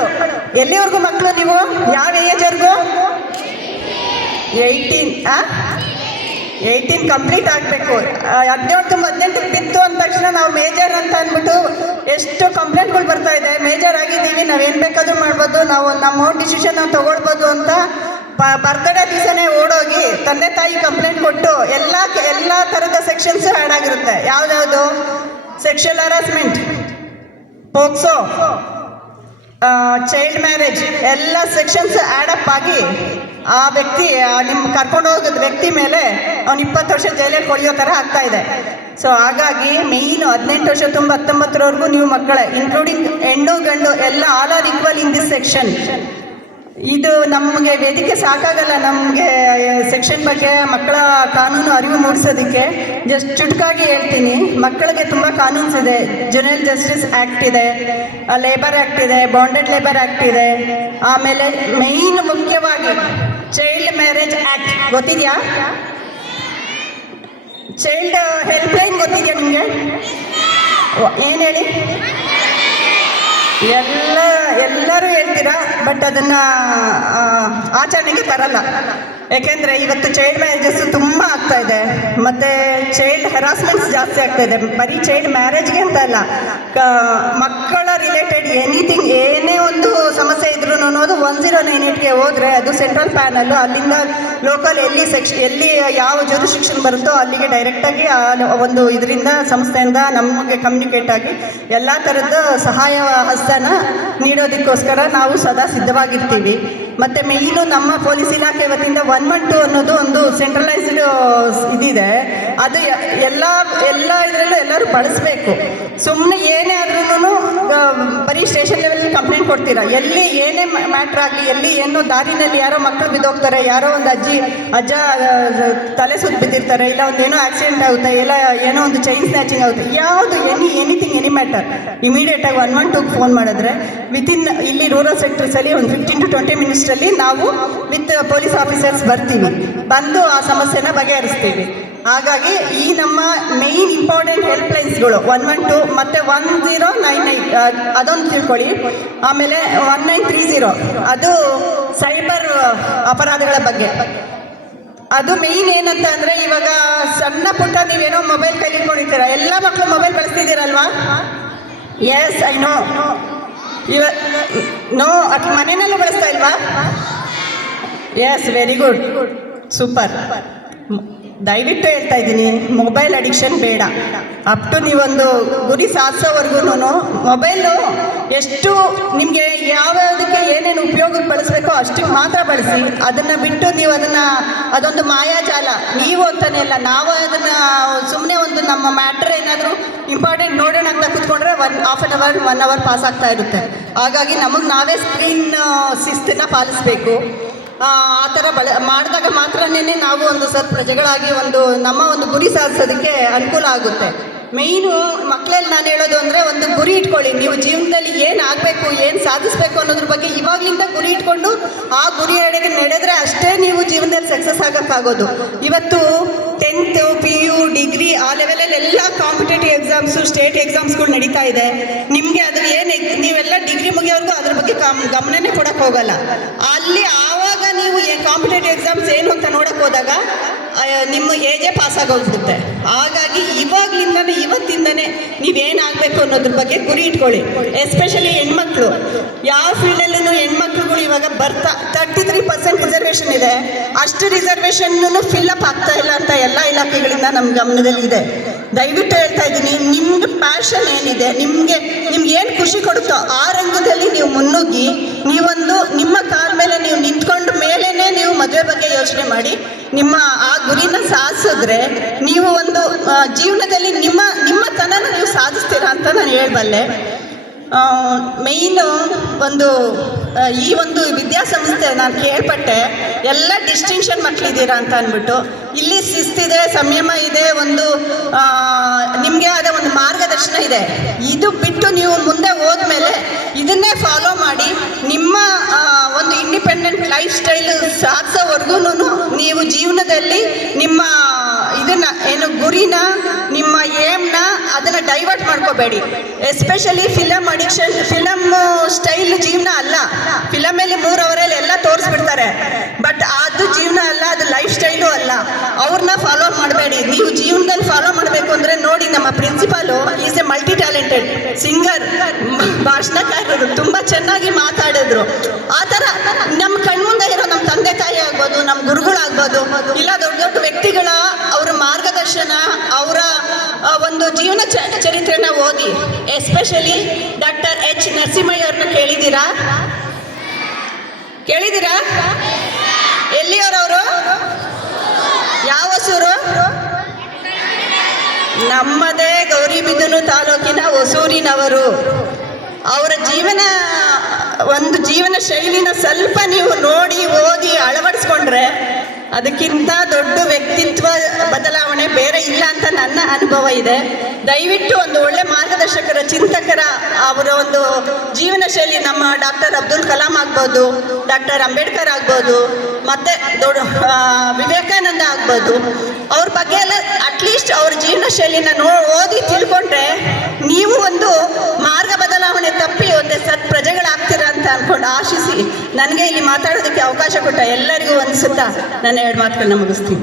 ಮಕ್ಕಳು. ಎಲ್ಲಿವರೆಗೂ ಮಕ್ಕಳು ನೀವು? ಯಾವ ಏಜ್ವರೆಗೂ? 18 ಕಂಪ್ಲೀಟ್ ಆಗಬೇಕು. 18 ಬಿತ್ತು ಅಂದ ತಕ್ಷಣ ನಾವು ಮೇಜರ್ ಅಂತ ಅಂದ್ಬಿಟ್ಟು ಎಷ್ಟು ಕಂಪ್ಲೇಂಟ್ಗಳು ಬರ್ತಾ ಇದೆ. ಮೇಜರ್ ಆಗಿದ್ದೀವಿ, ನಾವೇನು ಬೇಕಾದರೂ ಮಾಡ್ಬೋದು, ನಾವು ನಮ್ಮ ಓನ್ ಡಿಸಿಷನ್ ನಾವು ತೊಗೊಳ್ಬೋದು ಅಂತ ಬರ್ತಡೇ ದಿವಸನೇ ಓಡೋಗಿ ತಂದೆ ತಾಯಿ ಕಂಪ್ಲೇಂಟ್ ಕೊಟ್ಟು ಎಲ್ಲ ಥರದ ಸೆಕ್ಷನ್ಸ್ ಆ್ಯಡ್ ಆಗಿರುತ್ತೆ. ಯಾವುದ್ಯಾವುದು? Sexual harassment, POCSO, child marriage, ಎಲ್ಲ ಸೆಕ್ಷನ್ಸ್ ಆ್ಯಡಪ್ ಆಗಿ ಆ ವ್ಯಕ್ತಿ ನಿಮ್ಮ ಕರ್ಕೊಂಡು ಹೋಗೋದು ವ್ಯಕ್ತಿ ಮೇಲೆ ಅವ್ನು 20 ವರ್ಷ ಜೈಲಲ್ಲಿ ಕೊಳೆಯೋ ಥರ ಆಗ್ತಾ ಇದೆ. ಸೊ ಹಾಗಾಗಿ ಮೇಯ್ನು 18 ವರ್ಷ ತುಂಬ 19ರವರೆಗೂ ನೀವು ಮಕ್ಕಳೇ, ಇನ್ಕ್ಲೂಡಿಂಗ್ ಹೆಣ್ಣು ಗಂಡು ಎಲ್ಲ all are equal in this section. ಇದು ನಮಗೆ ವೇದಿಕೆ ಸಾಕಾಗಲ್ಲ ನಮಗೆ ಸೆಕ್ಷನ್ ಬಗ್ಗೆ ಮಕ್ಕಳ ಕಾನೂನು ಅರಿವು ಮೂಡಿಸೋದಕ್ಕೆ. ಜಸ್ಟ್ ಚುಟುಕಾಗಿ ಹೇಳ್ತೀನಿ. ಮಕ್ಕಳಿಗೆ ತುಂಬ ಕಾನೂನ್ಸ್ ಇದೆ. ಜುವೆನೈಲ್ ಜಸ್ಟಿಸ್ ಆ್ಯಕ್ಟ್ ಇದೆ, ಲೇಬರ್ ಆ್ಯಕ್ಟ್ ಇದೆ, ಬಾಂಡೆಡ್ ಲೇಬರ್ ಆ್ಯಕ್ಟ್ ಇದೆ. ಆಮೇಲೆ ಮೇಯ್ನ್ ಮುಖ್ಯವಾಗಿ ಚೈಲ್ಡ್ ಮ್ಯಾರೇಜ್ ಆ್ಯಕ್ಟ್ ಗೊತ್ತಿದೆಯಾ? ಚೈಲ್ಡ್ ಹೆಲ್ಪ್ಲೈನ್ ಗೊತ್ತಿದೆಯಾ ನಿಮಗೆ? ಏನು ಹೇಳಿ? ಎಲ್ಲರೂ ಹೇಳ್ತೀರಾ, ಬಟ್ ಅದನ್ನು ಆಚರಣೆಗೆ ತರಲ್ಲ. ಯಾಕೆಂದರೆ ಇವತ್ತು ಚೈಲ್ಡ್ ಮ್ಯಾರೇಜಸ್ ತುಂಬ ಆಗ್ತಾ ಇದೆ, ಮತ್ತು ಚೈಲ್ಡ್ ಹರಾಸ್ಮೆಂಟ್ಸ್ ಜಾಸ್ತಿ ಆಗ್ತಾ ಇದೆ. ಬರೀ ಚೈಲ್ಡ್ ಮ್ಯಾರೇಜ್ಗೆ ಅಂತ ಅಲ್ಲ, ಮಕ್ಕಳ ರಿಲೇಟೆಡ್ ಎನಿಥಿಂಗ್ ಏನೇ ಒಂದು ಸಮಸ್ಯೆ ಇದ್ರೂ ಅದು 1098ಗೆ ಹೋದರೆ ಅದು ಸೆಂಟ್ರಲ್ ಪ್ಯಾನಲ್ಲು, ಅಲ್ಲಿಂದ ಲೋಕಲ್ ಎಲ್ಲಿ ಯಾವ ಜುರಿಸ್ಡಿಕ್ಷನ್ ಬರುತ್ತೋ ಅಲ್ಲಿಗೆ ಡೈರೆಕ್ಟಾಗಿ ಒಂದು ಇದರಿಂದ ಸಂಸ್ಥೆಯಿಂದ ನಮಗೆ ಕಮ್ಯುನಿಕೇಟ್ ಆಗಿ ಎಲ್ಲ ಥರದ ಸಹಾಯ ಹಸ್ತನ ನೀಡೋದಕ್ಕೋಸ್ಕರ ನಾವು ಸದಾ ಸಿದ್ಧವಾಗಿರ್ತೀವಿ. ಮತ್ತು ಮೇಯ್ನು ನಮ್ಮ ಪೊಲೀಸ್ ಇಲಾಖೆ ವತಿಯಿಂದ 112 ಅನ್ನೋದು ಒಂದು ಸೆಂಟ್ರಲೈಸ್ಡ್ ಇದಿದೆ. ಅದು ಎಲ್ಲ ಇದರಲ್ಲೂ ಎಲ್ಲರೂ ಬಳಸಬೇಕು. ಸುಮ್ಮನೆ ಏನೇ ಆದ್ರೂ ಬರೀ ಸ್ಟೇಷನ್ ಲೆವೆಲಲ್ಲಿ ಕಂಪ್ಲೇಂಟ್ ಕೊಡ್ತೀರಾ. ಎಲ್ಲಿ ಏನೇ ಮ್ಯಾಟ್ರ್ ಆಗಲಿ, ಎಲ್ಲಿ ಏನೋ ದಾರಿನಲ್ಲಿ ಯಾರೋ ಮಕ್ಕಳು ಬಿದ್ದೋಗ್ತಾರೆ, ಯಾರೋ ಒಂದು ಅಜ್ಜ ತಲೆ ಸುತ್ತ ಬಿದ್ದಿರ್ತಾರೆ, ಇಲ್ಲ ಒಂದು ಏನೋ ಆಕ್ಸಿಡೆಂಟ್ ಆಗುತ್ತೆ, ಇಲ್ಲ ಏನೋ ಒಂದು ಚೈನ್ ಸ್ನ್ಯಾಚಿಂಗ್ ಆಗುತ್ತೆ, ಯಾವುದು ಎನಿಥಿಂಗ್ ಎನಿ ಮ್ಯಾಟರ್ ಇಮಿಡಿಯೇಟಾಗಿ 112ಗೆ ಫೋನ್ ಮಾಡಿದ್ರೆ ವಿತಿನ್ ಇಲ್ಲಿ ರೂರಲ್ ಸೆಕ್ಟರ್ಸಲ್ಲಿ ಒಂದು 15 to 20 ಮಿನಿಟ್ಸಲ್ಲಿ ನಾವು ವಿತ್ ಪೊಲೀಸ್ ಆಫೀಸರ್ಸ್ ಬರ್ತೀವಿ, ಬಂದು ಆ ಸಮಸ್ಯೆನ ಬಗೆಹರಿಸ್ತೀವಿ. ಹಾಗಾಗಿ ಈ ನಮ್ಮ ಮೇಯ್ನ್ ಇಂಪಾರ್ಟೆಂಟ್ ಹೆಲ್ಪ್ಲೈನ್ಸ್ಗಳು 112 ಮತ್ತು 1099 ಅದೊಂದು ತಿಳ್ಕೊಳ್ಳಿ. ಆಮೇಲೆ 1930 ಅದು ಸೈಬರ್ ಅಪರಾಧಗಳ ಬಗ್ಗೆ. ಅದು ಮೇಯ್ನ್ ಏನಂತ ಅಂದರೆ, ಇವಾಗ ಸಣ್ಣ ಪುಟ್ಟ ನೀವೇನೋ ಮೊಬೈಲ್ ಕೈಲಿಟ್ಕೊಂಡಿರ್ತೀರ, ಎಲ್ಲ ಮಕ್ಕಳು ಮೊಬೈಲ್ ಬಳಸ್ತಿದ್ದೀರಲ್ವಾ? Yes I know. ಅದು ಮನೆಯಲ್ಲೂ ಬಳಸ್ತಾ ಇಲ್ವಾ? Yes, very good, super. ದಯವಿಟ್ಟು ಹೇಳ್ತಾ ಇದ್ದೀನಿ, ಮೊಬೈಲ್ ಅಡಿಕ್ಷನ್ ಬೇಡ. ಅಪ್ ಟು ನೀವೊಂದು ಗುರಿ ಸಾಧಿಸೋವರೆಗೂ ಮೊಬೈಲು ಎಷ್ಟು ನಿಮಗೆ ಯಾವುದಕ್ಕೆ ಏನೇನು ಉಪಯೋಗಕ್ಕೆ ಬಳಸಬೇಕೋ ಅಷ್ಟಕ್ಕೆ ಮಾತ್ರ ಬಳಸಿ. ಅದನ್ನು ಬಿಟ್ಟು ನೀವು ಅದೊಂದು ಮಾಯಾಜಾಲ, ನೀವು ಅಂತಾನೆ ಇಲ್ಲ, ನಾವು ಅದನ್ನು ಸುಮ್ಮನೆ ಒಂದು ನಮ್ಮ ಮ್ಯಾಟ್ರ್ ಏನಾದರೂ ಇಂಪಾರ್ಟೆಂಟ್ ನೋಡೋಣ ಅಂತ ಕೂತ್ಕೊಂಡ್ರೆ half an hour 1 hour pass ಆಗ್ತಾ ಇರುತ್ತೆ. ಹಾಗಾಗಿ ನಮಗೆ ನಾವೇ ಸ್ಕ್ರೀನ್ ಶಿಸ್ತನ್ನು ಪಾಲಿಸಬೇಕು. ಆ ಥರ ಮಾಡಿದಾಗ ಮಾತ್ರನೇ ನಾವು ಒಂದು ಪ್ರಜೆಗಳಾಗಿ ನಮ್ಮ ಒಂದು ಗುರಿ ಸಾಧಿಸೋದಕ್ಕೆ ಅನುಕೂಲ ಆಗುತ್ತೆ. ಮೇಯ್ನು ಮಕ್ಕಳಲ್ಲಿ ನಾನು ಹೇಳೋದು ಅಂದರೆ, ಒಂದು ಗುರಿ ಇಟ್ಕೊಳ್ಳಿ. ನೀವು ಜೀವನದಲ್ಲಿ ಏನು ಆಗಬೇಕು, ಏನು ಸಾಧಿಸಬೇಕು ಅನ್ನೋದ್ರ ಬಗ್ಗೆ ಇವಾಗಲಿಂದ ಗುರಿ ಇಟ್ಕೊಂಡು ಆ ಗುರಿ ನಡೆದ್ರೆ ಅಷ್ಟೇ ನೀವು ಜೀವನದಲ್ಲಿ ಸಕ್ಸಸ್ ಆಗೋಕ್ಕಾಗೋದು. ಇವತ್ತು 10th PU ಡಿಗ್ರಿ ಆ ಲೆವೆಲಲ್ಲಿ ಎಲ್ಲ ಕಾಂಪಿಟೇಟಿವ್ ಎಕ್ಸಾಮ್ಸು, ಸ್ಟೇಟ್ ಎಕ್ಸಾಮ್ಸ್ಗಳು ನಡೀತಾ ಇದೆ. ನಿಮಗೆ ಅದು ನೀವೆಲ್ಲ ಡಿಗ್ರಿ ಮುಗಿಯೋವರೆಗೂ ಅದ್ರ ಬಗ್ಗೆ ಗಮನನೇ ಕೊಡೋಕ್ಕೆ ಹೋಗಲ್ಲ. ಅಲ್ಲಿ ಆವಾಗ ನೀವು ಕಾಂಪಿಟೇಟಿವ್ ಎಕ್ಸಾಮ್ಸ್ ಏನು ಅಂತ ನೋಡೋಕ್ಕೆ ಹೋದಾಗ ನಿಮ್ಮ ಏಜೇ ಪಾಸ್ ಆಗೋಗ್ಬಿಡುತ್ತೆ. ಹಾಗಾಗಿ ಇವತ್ತಿಂದನೇ ನೀವೇನಾಗಬೇಕು ಅನ್ನೋದ್ರ ಬಗ್ಗೆ ಗುರಿ ಇಟ್ಕೊಳ್ಳಿ. ಎಸ್ಪೆಷಲಿ ಹೆಣ್ಮಕ್ಳು, ಯಾವ ಫೀಲ್ಡಲ್ಲೂ ಹೆಣ್ಮಕ್ಳುಗಳು ಇವಾಗ 33% ರಿಸರ್ವೇಷನ್ ಇದೆ. ಅಷ್ಟು ರಿಸರ್ವೇಷನ್ನು ಫಿಲ್ಲಪ್ ಆಗ್ತಾ ಇಲ್ಲ ಅಂತ ಎಲ್ಲ ಇಲಾಖೆಗಳಿಂದ ನಮ್ಮ ಗಮನದಲ್ಲಿ ಇದೆ. ದಯವಿಟ್ಟು ಹೇಳ್ತಾ ಇದ್ದೀನಿ, ನಿಮ್ಗೆ ಪ್ಯಾಷನ್ ಏನಿದೆ, ನಿಮ್ಗೆ ಏನು ಖುಷಿ ಕೊಡುತ್ತೋ ಆ ರಂಗದಲ್ಲಿ ನೀವು ಮುನ್ನುಗ್ಗಿ, ನಿಮ್ಮ ಕಾಲ ಮೇಲೆ ನೀವು ನಿಂತ್ಕೊಂಡ ಮೇಲೇ ನೀವು ಮದುವೆ ಬಗ್ಗೆ ಯೋಚನೆ ಮಾಡಿ ನಿಮ್ಮ ಆ ಗುರಿನ ಸಾಧಿಸಿದ್ರೆ ನೀವು ಒಂದು ಜೀವನದಲ್ಲಿ ನಿಮ್ಮ ತನನ ನೀವು ಸಾಧಿಸ್ತೀರಾ ಅಂತ ನಾನು ಹೇಳಬಲ್ಲೆ. ಮೇಯ್ನು ಈ ಒಂದು ವಿದ್ಯಾಸಂಸ್ಥೆ ನಾನು ಕೇಳ್ಪಟ್ಟೆ, ಎಲ್ಲ ಡಿಸ್ಟಿಂಕ್ಷನ್ ಮಕ್ಕಳಿದ್ದೀರಾ ಅಂತ ಅಂದ್ಬಿಟ್ಟು. ಇಲ್ಲಿ ಶಿಸ್ತಿದೆ, ಸಂಯಮ ಇದೆ, ನಿಮಗೆ ಆದ ಒಂದು ಮಾರ್ಗದರ್ಶನ ಇದೆ. ಇದು ಬಿಟ್ಟು ನೀವು ಮುಂದೆ ಹೋದ್ಮೇಲೆ ಇದನ್ನೇ ಫಾಲೋ ಮಾಡಿ ನಿಮ್ಮ ಒಂದು ಇಂಡಿಪೆಂಡೆಂಟ್ ಲೈಫ್ ಸ್ಟೈಲ್ ಸಾಧಿಸೋವರೆಗೂ ನೀವು ಜೀವನದಲ್ಲಿ ನಿಮ್ಮ ಗುರಿನ, ನಿಮ್ಮ ಏಮ್ನ ಅದನ್ನು ಡೈವರ್ಟ್ ಮಾಡ್ಕೋಬೇಡಿ. Especially film addiction, film style ಜೀವನ ಅಲ್ಲ. ಫಿಲಮಲ್ಲಿ 3 ಅವರಲ್ಲಿ ಎಲ್ಲ ತೋರಿಸ್ಬಿಡ್ತಾರೆ, ಬಟ್ ಅದು ಜೀವನ ಅಲ್ಲ, ಅದು ಲೈಫ್ ಸ್ಟೈಲು ಅಲ್ಲ. ಅವ್ರನ್ನ ಫಾಲೋ ಮಾಡಬೇಡಿ. ನೀವು ಜೀವನದಲ್ಲಿ ಫಾಲೋ ಮಾಡಬೇಕು ಅಂದರೆ ನೋಡಿ, ನಮ್ಮ principal is a multi talented singer, ಭಾಷಣಕಾರರು, ತುಂಬ ಚೆನ್ನಾಗಿ ಮಾತಾಡಿದ್ರು. ಆ ಥರ ನಮ್ಮ ಕಣ್ಮುಂದೆ ಇರೋ ನಮ್ಮ ತಂದೆ ತಾಯಿ ಆಗ್ಬೋದು, ನಮ್ಮ ಗುರುಗಳಾಗ್ಬೋದು, ಇಲ್ಲ ದೊಡ್ಡ ದೊಡ್ಡ ವ್ಯಕ್ತಿಗಳ ಅವರ ಮಾರ್ಗದರ್ಶನ, ಅವರ ಒಂದು ಜೀವನ ಚರಿತ್ರೆನ ಓದಿ. ಎಸ್ಪೆಷಲಿ ಡಾಕ್ಟರ್ ಎಚ್ ನರಸಿಂಹಯ್ಯ ಅವ್ರನ್ನ ಕೇಳಿದ್ದೀರಾ? ಎಲ್ಲಿಯವರವರು? ಯಾವ ಹೊಸೂರು? ನಮ್ಮದೇ ಗೌರಿಬಿದನೂರು ತಾಲೂಕಿನ ಹೊಸೂರಿನವರು. ಅವರ ಜೀವನ ಶೈಲಿನ ಸ್ವಲ್ಪ ನೀವು ನೋಡಿ ಓದಿ ಅಳವಡಿಸ್ಕೊಂಡ್ರೆ ಅದಕ್ಕಿಂತ ದೊಡ್ಡ ವ್ಯಕ್ತಿತ್ವ ಬದಲಾವಣೆ ಬೇರೆ ಇಲ್ಲ ಅಂತ ನನ್ನ ಅನುಭವ ಇದೆ. ದಯವಿಟ್ಟು ಒಂದು ಒಳ್ಳೆ ಮಾರ್ಗದರ್ಶಕರ, ಚಿಂತಕರ ಅವರ ಒಂದು ಜೀವನ ಶೈಲಿ, ನಮ್ಮ ಡಾಕ್ಟರ್ ಅಬ್ದುಲ್ ಕಲಾಂ ಆಗ್ಬೋದು, ಡಾಕ್ಟರ್ ಅಂಬೇಡ್ಕರ್ ಆಗ್ಬೋದು, ಮತ್ತು ವಿವೇಕಾನಂದ ಆಗ್ಬೋದು, ಅವ್ರ ಬಗ್ಗೆ ಎಲ್ಲ ಅಟ್ಲೀಸ್ಟ್ ಅವ್ರ ಜೀವನ ಶೈಲಿನ ಓದಿ ತಿಳ್ಕೊಂಡ್ರೆ ನೀವು ಒಂದು ಮಾರ್ಗ ಬದಲಾವಣೆ ತಪ್ಪಿ ಒಂದೇ ಪ್ರಜೆಗಳಾಗ್ತೀರಾ ಅಂತ ಅಂದ್ಕೊಂಡು ಆಶಿಸಿ ನನಗೆ ಇಲ್ಲಿ ಮಾತಾಡೋದಕ್ಕೆ ಅವಕಾಶ ಕೊಟ್ಟ ಎಲ್ಲರಿಗೂ ವಂದಿಸುತ್ತಾ ನನ್ನ 2 ಮಾತುಗಳನ್ನ ಮುಗಿಸ್ತೀನಿ.